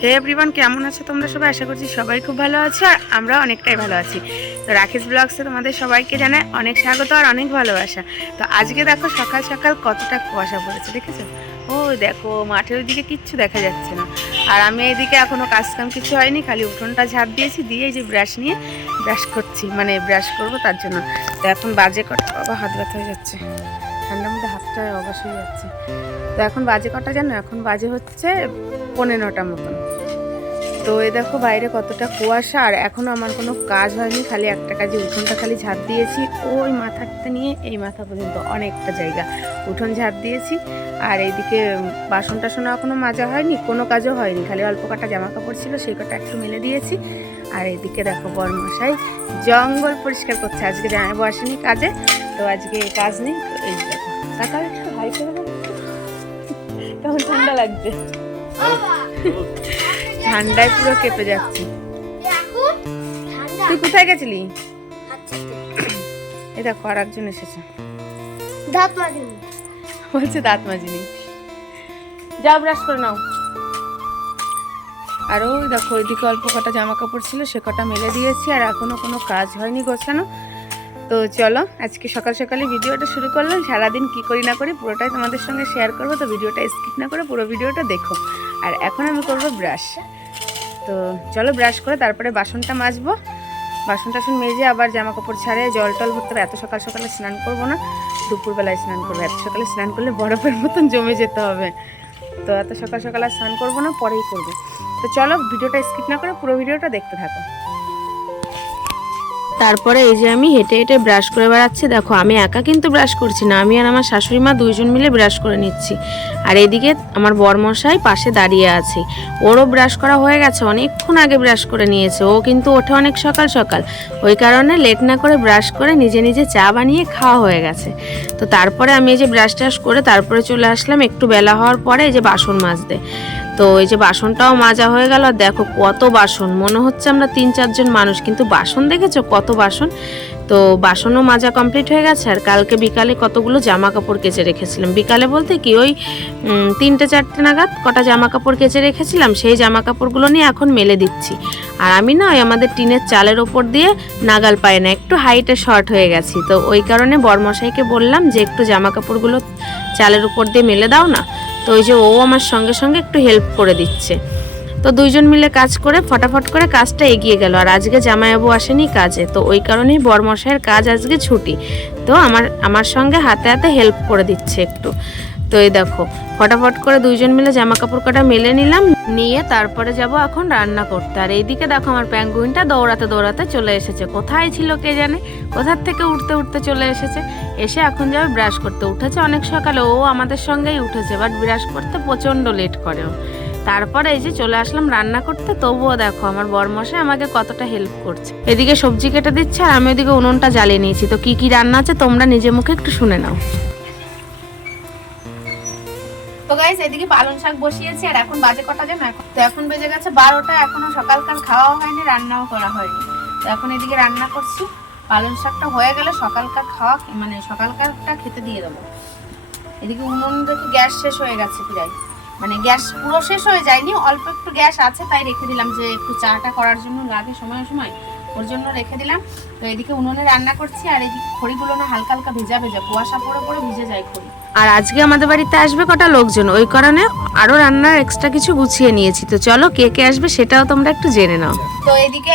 হে everyone কেমন আছো তোমরা সবাই? আশা করছি সবাই খুব ভালো আছো আর আমরা অনেকটাই ভালো আছি। তো রাকেশ ব্লগসে তোমাদের সবাইকে জানায় অনেক স্বাগত আর অনেক ভালোবাসা। তো আজকে দেখো সকাল সকাল কতটা কুয়াশা পড়েছে, দেখেছ? ও দেখো, মাঠের ওইদিকে কিচ্ছু দেখা যাচ্ছে না। আর আমি এদিকে এখনও কাজ কাম কিছু হয়নি, খালি উঠোনটা ঝাঁপ দিয়েছি, দিয়ে যে ব্রাশ নিয়ে ব্রাশ করছি মানে ব্রাশ করব তার জন্য। তো এখন বাজে কটা, বাবা হাত ব্যথা হয়ে যাচ্ছে। ঠান্ডার মধ্যে হাতটা অবশ্যই হয়ে যাচ্ছে। তো এখন বাজে কটা জানো? এখন বাজে হচ্ছে পনেরোটা মতন। তো এ দেখো বাইরে কতটা কুয়াশা, আর এখনও আমার কোনো কাজ হয়নি, খালি একটা কাজে উঠোনটা খালি ঝাড় দিয়েছি। ওই মাথাটা নিয়ে এই মাথা পর্যন্ত অনেকটা জায়গা। উঠোন ঝাড় দিয়েছি, আর এইদিকে বাসন টাসন এখনও মাজা হয়নি, কোনো কাজও হয়নি, খালি অল্প কটা জামা কাপড় ছিল, সেই কটা একটু মেলে দিয়েছি। আর এইদিকে দেখো বরমশাই জঙ্গল পরিষ্কার করছে, আজকে জামাই বসেনি কাজে। তো আজকে কাজ নেই, তো এই হাই। কেমন ঠান্ডা লাগছে? ঠান্ডায় পুরো কেঁপে যাচ্ছি। তুই কোথায় গেছিলি? এই দেখো আর একজন এসেছে। দাঁত মাজিনি বলছে দাঁত মাজিনি। যাও ব্রাশ করে নাও। আরও দেখো, ওইদিকে অল্প কটা জামা কাপড় ছিল, সে কটা মেলে দিয়েছি, আর এখনও কোনো কাজ হয়নি গোছানো। তো চলো, আজকে সকাল সকালে ভিডিওটা শুরু করলাম। সারাদিন কি করি না করি পুরোটাই তোমাদের সঙ্গে শেয়ার করব। তো ভিডিওটা স্কিপ না করে পুরো ভিডিওটা দেখো। আর এখন আমি করব ব্রাশ তো চলো ব্রাশ করে তারপরে বাসনটা মাজবো। বাসন টাসন মেজে আবার জামা কাপড় ছাড়ে জল টল ভরতে হবে। এত সকাল সকালে স্নান করব না। দুপুরবেলায় স্নান করব। এত সকালে স্নান করলে বরফের মতন জমে যেতে হবে। তো এত সকাল সকাল আর স্নান করব না, পরেই করব। তো চলো ভিডিওটা স্কিপ না করে পুরো ভিডিওটা দেখতে থাকো। তারপরে এই যে আমি হেঁটে হেঁটে ব্রাশ করে বেড়াচ্ছি, দেখো আমি একা কিন্তু ব্রাশ করছি না, আমি আর আমার শাশুড়ি মা দুইজন মিলে ব্রাশ করে নিচ্ছি। আর এদিকে আমার বরমশাই পাশে দাঁড়িয়ে আছে, ওরও ব্রাশ করা হয়ে গেছে, অনেকক্ষণ আগে ব্রাশ করে নিয়েছে, ও কিন্তু ওঠে অনেক সকাল সকাল, ওই কারণে লেট না করে ব্রাশ করে নিজে নিজে চা বানিয়ে খাওয়া হয়ে গেছে। তো তারপরে আমি এই যে ব্রাশ ট্রাশ করে তারপরে চলে আসলাম, একটু বেলা হওয়ার পরে এই যে বাসন মাজতে। তো এই যে বাসনটাও মাজা হয়ে গেল, আর দেখো কত বাসন। মনে হচ্ছে আমরা তিন, চারজন মানুষ, কিন্তু বাসন দেখেছ কত বাসন? তো বাসনও মাজা কমপ্লিট হয়ে গেছে, আর কালকে বিকালে কতগুলো জামা কাপড় কেচে রেখেছিলাম। বিকালে বলতে কি ওই তিনটে, চারটে নাগাদ কটা জামা কাপড় কেচে রেখেছিলাম, সেই জামা কাপড়গুলো নিয়ে এখন মেলে দিচ্ছি। আর আমি না ওই আমাদের টিনের চালের ওপর দিয়ে নাগাল পাই না, একটু হাইটে শর্ট হয়ে গেছি। তো ওই কারণে বরমশাইকে বললাম যে একটু জামা কাপড়গুলো চালের উপর দিয়ে মেলে দাও না তো ওই যে ও আমার সঙ্গে সঙ্গে একটু হেল্প করে দিচ্ছে। তো দুইজন মিলে কাজ করে ফটাফট করে কাজটা এগিয়ে গেল। আর আজকে জামাইবাবু আসেনি কাজে, তো ওই কারণেই বরমশাইয়ের কাজ আজকে ছুটি। তো আমার আমার সঙ্গে হাতে হাতে হেল্প করে দিচ্ছে একটু। তো এই দেখো, ফটাফট করে দুইজন মিলে জামা কাপড় কটা মেলে নিলাম, নিয়ে তারপরে যাব এখন রান্না করতে। আর এইদিকে দেখো আমার প্যাঙ্গুইনটা দৌড়াতে দৌড়াতে চলে এসেছে। কোথায় ছিল কে জানে? কোথার থেকে উঠতে উঠতে চলে এসেছে? এসে এখন যাবে ব্রাশ করতে। উঠেছে অনেক সকালে, ও আমাদের সঙ্গেই উঠেছে বাট ব্রাশ করতে প্রচণ্ড লেট করে ও। তারপরে এই যে চলে আসলাম রান্না করতে। তবুও দেখো, আমার বরমশাই আমাকে কতটা হেল্প করছে। এদিকে সবজি কেটে দিচ্ছে আর আমি ওদিকে উনুনটা জ্বালিয়ে নিয়েছি। তো কি কি রান্না আছে তোমরা নিজে মুখে একটু শুনে নাও। তো গাইস এদিকে পালং শাক বসিয়েছি আর এখন বাজে কটা জানো এখন? তো এখন বেজে গেছে বারোটা, এখনও সকালকার খাওয়া হয়নি, রান্নাও করা হয়নি। তো এখন এদিকে রান্না করছি। পালং শাকটা হয়ে গেলে সকালকার খাওয়া মানে সকালকারটা খেতে দিয়ে দেবো। এদিকে উনুন দেখি গ্যাস শেষ হয়ে গেছে প্রায়। মানে গ্যাস পুরো শেষ হয়ে যায়নি, অল্প একটু গ্যাস আছে, তাই রেখে দিলাম যে একটু চাটা করার জন্য লাগে সময় সময়। ওর জন্য রেখে দিলাম। তো এদিকে উনুনে রান্না করছি আর এদিকে খড়িগুলো না হালকা হালকা ভেজা ভেজা কুয়াশা পড়ে পড়ে ভিজে যায় খড়ি। আর আজকে আমাদের বাড়িতে আসবে কটা লোকজন ওই কারণে আরও রান্নার এক্সট্রা কিছু গুছিয়ে নিয়েছি। তো চলো কে কে আসবে সেটাও তোমরা একটু জেনে নাও। তো এদিকে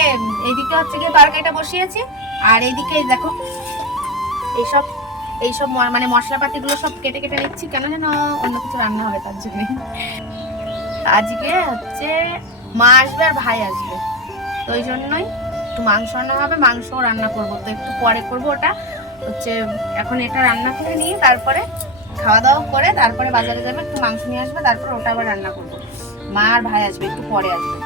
এদিকে হচ্ছে গিয়ে তরকারিটা বসিয়েছি। আর এইদিকে দেখো এইসব এইসব মানে মশলাপাতিগুলো সব কেটে কেটে নিচ্ছি। কেন যেন অন্য কিছু রান্না হবে তার জন্য। আজকে হচ্ছে মা আসবে আর ভাই আসবে। তো ওই জন্যই একটু মাংস রান্না হবে, মাংসও রান্না করব। তো একটু পরে করব ওটা। হচ্ছে এখন এটা রান্না করে নিয়ে তারপরে খাওয়া দাওয়া করে, তারপরে বাজারে যাবে, একটু মাংস নিয়ে আসবে, তারপরে ওটা আবার রান্না করব। মা আর ভাই আসবে, একটু পরে আসবে।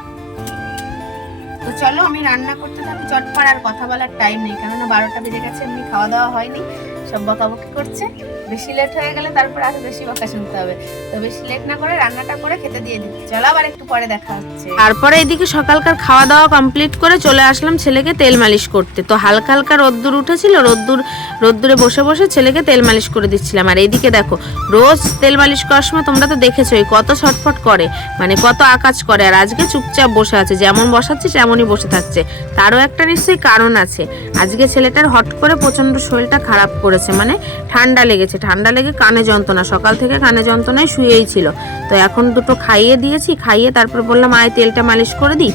তো চলো আমি রান্না করতে থাকি, চটপট আর কথা বলার টাইম নেই, কেননা বারোটা বেজে গেছে, এমনি খাওয়া দাওয়া হয়নি। সব বকাবকি করছে। বেশি লেট হয়ে গেলে তারপর আরও বেশি বকা শুনতে হবে। তো বেশি লেট না করে রান্নাটা করে খেতে দিয়ে দিচ্ছি। চলো আবার একটু পরে দেখা হচ্ছে। তারপরে এদিকে সকালকার খাওয়া দাওয়া কমপ্লিট করে চলে আসলাম ছেলেকে তেল মালিশ করতে। তো হালকা হালকা রোদ্দুর উঠেছিল, রোদ্দুর, রোদ্দুরে বসে বসে ছেলেকে তেল মালিশ করে দিচ্ছিলাম। আর এইদিকে দেখো, রোজ তেল মালিশ করার সময় তোমরা তো দেখেছোই কত ছটফট করে মানে কত আকাজ করে। আর আজকে চুপচাপ বসে আছে, যেমন বসাচ্ছে তেমনই বসে থাকছে। তারও একটা নিশ্চয়ই কারণ আছে। আজকে ছেলেটার হট করে প্রচণ্ড শরীরটা খারাপ করেছে। মানে ঠান্ডা লেগেছে, ঠান্ডা লেগে কানে যন্ত্রণা, সকাল থেকে কানে যন্ত্রণায় শুয়েই ছিল। তো এখন দুটো খাইয়ে দিয়েছি, খাইয়ে তারপর বললাম, আয় তেলটা মালিশ করে দিই।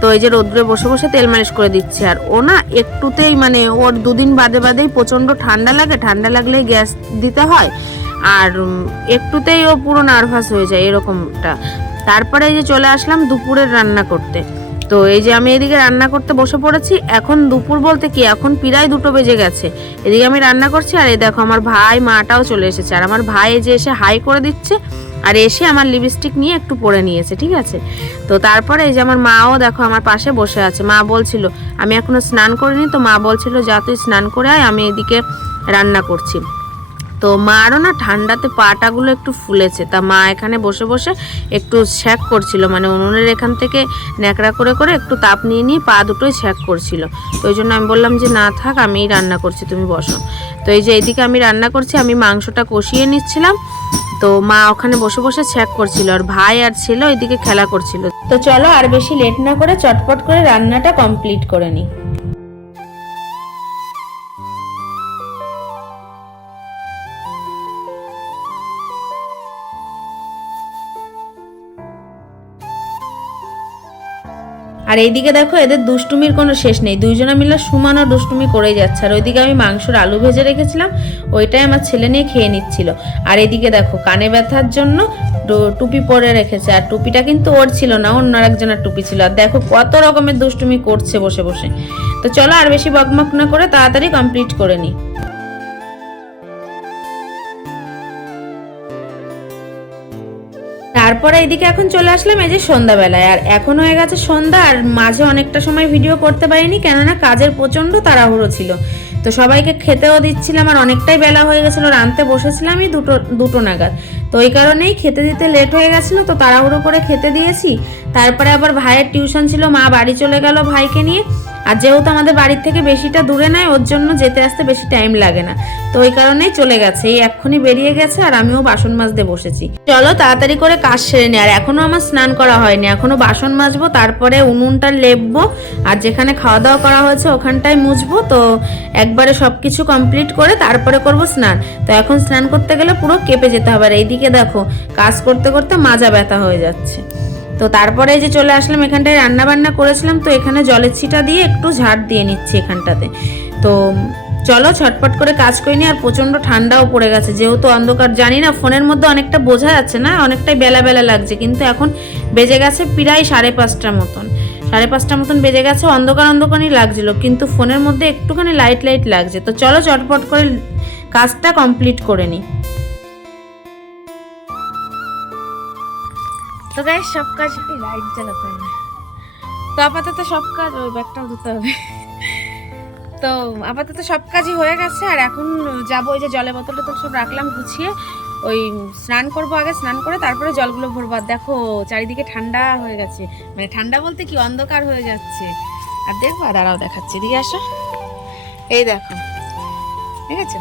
তো এই যে রোদ্রে বসে বসে তেল মালিশ করে দিচ্ছে, আর ও না একটুতেই মানে ওর দুদিন বাদে বাদেই প্রচণ্ড ঠান্ডা লাগে, ঠান্ডা লাগলেই গ্যাস দিতে হয়, আর একটুতেই ও পুরো নার্ভাস হয়ে যায়, এরকমটা। তারপরে এই যে চলে আসলাম দুপুরের রান্না করতে। তো এই যে আমি এদিকে রান্না করতে বসে পড়েছি, এখন দুপুর বলতে কি, এখন প্রায় দুটো বেজে গেছে। এদিকে আমি রান্না করছি, আর এই দেখো আমার ভাই মাটাও চলে এসেছে, আর আমার ভাই যে এসে হাই করে দিচ্ছে, আর এসে আমার লিপস্টিক নিয়ে একটু পরে নিয়েছে, ঠিক আছে? তো তারপরে এই যে আমার মাও দেখো আমার পাশে বসে আছে, মা বলছিল, আমি এখনও স্নান করিনি। তো মা বলছিল, যা তুই স্নান করে আয়, আমি এদিকে রান্না করছি। তো মারও না ঠান্ডাতে পাটাগুলো একটু ফুলেছে। তা মা এখানে বসে বসে একটু ছ্যাক করছিল। মানে উনুনের এখান থেকে ন্যাকড়া করে করে একটু তাপ নিয়ে নিয়ে পা দুটোই ছ্যাক করছিল। তো ওই জন্য আমি বললাম যে, না থাক, আমিই রান্না করছি, তুমি বসো। তো এই যে এইদিকে আমি রান্না করছি, আমি মাংসটা কষিয়ে নিচ্ছিলাম। তো মা ওখানে বসে বসে ছ্যাক করছিল আর ভাই আর ছিল ওইদিকে খেলা করছিল। তো চলো আর বেশি লেট না করে চটপট করে রান্নাটা কমপ্লিট করে নিই। আর এইদিকে দেখো, এদের দুষ্টুমির কোনো শেষ নেই। দুইজনে মিলে সমান দুষ্টুমি করেই যাচ্ছে। আর ওইদিকে আমি মাংসর আলু ভেজে রেখেছিলাম, ওইটাই আমার ছেলে নিয়ে খেয়ে নিচ্ছিল। আর এদিকে দেখো, কানে ব্যথার জন্য টুপি পরে রেখেছে। আর টুপিটা কিন্তু ওর ছিল না, অন্য একজনের টুপি ছিল। আর দেখো কত রকমের দুষ্টুমি করছে বসে বসে। তো চলো আর বেশি বকমক না করে তাড়াতাড়ি কমপ্লিট করে নিই। তারপরে এইদিকে এখন চলে আসলাম এই যে সন্ধ্যাবেলায়। আর এখন হয়ে গেছে সন্ধ্যা, আর মাঝে অনেকটা সময় ভিডিও করতে পারিনি, কেননা কাজের প্রচণ্ড তাড়াহুড়ো ছিল। তো সবাইকে খেতেও দিচ্ছিলাম, আর অনেকটাই বেলা হয়ে গেছিল রাঁধতে বসেছিলামই দুটো দুটো নাগাদ। তো ওই কারণেই খেতে দিতে লেট হয়ে গেছিল, তো তাড়াহুড়ো করে খেতে দিয়েছি। তারপরে আবার ভাইয়ের টিউশন ছিল, মা বাড়ি চলে গেল ভাইকে নিয়ে। আর যেহেতু আমাদের বাড়ির থেকে বেশিটা দূরে নয়, ওর জন্য যেতে আসতে বেশি টাইম লাগে না। তো ওই কারণেই চলে গেছে, এই এক্ষুনি বেরিয়ে গেছে আর আমিও বাসন মাজতে বসেছি। চলো তাড়াতাড়ি করে কাজ সেরে নি, আর এখনও আমার স্নান করা হয়নি, এখনও বাসন মাজবো, তারপরে উনুনটা লেপবো, আর যেখানে খাওয়া দাওয়া করা হয়েছে ওখানটায় মুছবো, তো একবারে সব কিছু কমপ্লিট করে তারপরে করব স্নান। তো এখন স্নান করতে গেলে পুরো কেঁপে যেতে হবে, আর এইদিকে দেখো, কাজ করতে করতে মাজা ব্যথা হয়ে যাচ্ছে। তো তারপরে যে চলে আসলাম, এখানটায় রান্না বান্না করেছিলাম, তো এখানে জলের ছিটা দিয়ে একটু ঝাড় দিয়ে নিচ্ছি এখানটাতে। তো চলো ছটপট করে কাজ করি নি আর প্রচণ্ড ঠান্ডাও পড়ে গেছে, যেহেতু অন্ধকার, জানি না, ফোনের মধ্যে অনেকটা বোঝা যাচ্ছে না, অনেকটাই বেলা বেলা লাগছে, কিন্তু এখন বেজে গেছে প্রায় সাড়ে পাঁচটার মতন। সাড়ে পাঁচটার মতন বেজে গেছে, অন্ধকার অন্ধকারই লাগছিল, কিন্তু ফোনের মধ্যে একটুখানি লাইট লাইট লাগছে। তো চলো চটপট করে কাজটা কমপ্লিট করে নিই। তো গাইস সব কাজ লাইট জ্বালাতে হবে। তো আপাতত সব কাজ, ওই ব্যাগটাও ধুতে হবে। তো আপাতত সব কাজই হয়ে গেছে, আর এখন যাব ওই যে জলের বোতল তো সব রাখলাম, গুছিয়ে ওই স্নান করব আগে, স্নান করে তারপরে জলগুলো ভরবো। আর দেখো, চারিদিকে ঠান্ডা হয়ে গেছে। মানে ঠান্ডা বলতে কি, অন্ধকার হয়ে যাচ্ছে। আর দেখব দাঁড়াও দেখাচ্ছি, এদিকে আসো। এই দেখো ঠিক আছে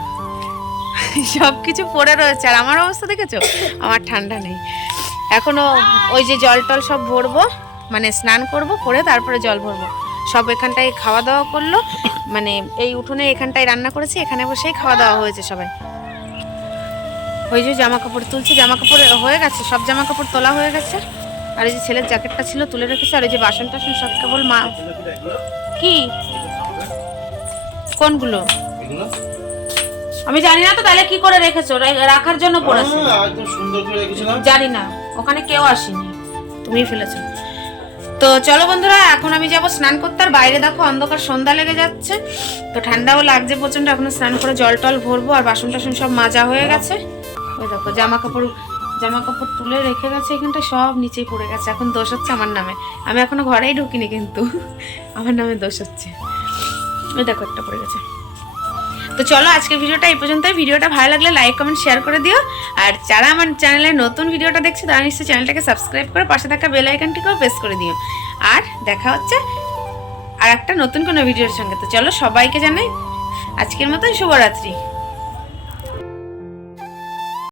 সব কিছু পড়ে রয়েছে, আর আমার অবস্থা দেখেছ? আমার ঠান্ডা নেই। এখনও ওই যে জল টল সব ভরবো মানে স্নান করব করে তারপরে জল ভরবো। সব এখানটায় খাওয়া দাওয়া করল মানে এই উঠোনে এখানটায় রান্না করেছি এখানে বসেই খাওয়া দাওয়া হয়েছে সবাই। ওই যে জামা কাপড় তুলছি জামা কাপড় হয়ে গেছে সব জামা কাপড় তোলা হয়ে গেছে। আর এই যে ছেলের জ্যাকেটটা ছিল তুলে রেখেছে আর এই যে বাসন টাসন সব কেবল মা কি? কোনগুলো? আমি জানি না তো তাহলে কি করে রেখেছো? রাখার জন্য পড়েছো। জানি না। ওখানে কেউ আসেনি। তুমি ফেলেছো। তো চলো বন্ধুরা, এখন আমি যাব স্নান করতে। আর বাইরে দেখো অন্ধকার, সন্ধ্যা লেগে যাচ্ছে। তো ঠান্ডাও লাগছে প্রচণ্ড এখনও স্নান করে জল টল ভরবো, আর বাসন টাসন সব মাজা হয়ে গেছে। ওই দেখো জামা কাপড় জামা কাপড় তুলে রেখে গেছে এখানটা, সব নিচেই পড়ে গেছে। এখন দোষ হচ্ছে আমার নামে। আমি এখনও ঘরেই ঢুকিনি কিন্তু, আমার নামে দোষ হচ্ছে। ওই দেখো একটা পড়ে গেছে। তো চলো আজকের ভিডিওটা এই পর্যন্ত ভিডিওটা ভালো লাগলে লাইক কমেন্ট শেয়ার করে দিও। আর যারা আমার চ্যানেলে নতুন ভিডিওটা দেখছে, তারা নিশ্চয়ই চ্যানেলটাকে সাবস্ক্রাইব করে পাশে থাকা বেল আইকনটিকেও প্রেস করে দিও। আর দেখা হচ্ছে আর একটা নতুন কোনো ভিডিওর সঙ্গে। তো চলো সবাইকে জানাই আজকের মতোই শুভরাত্রি।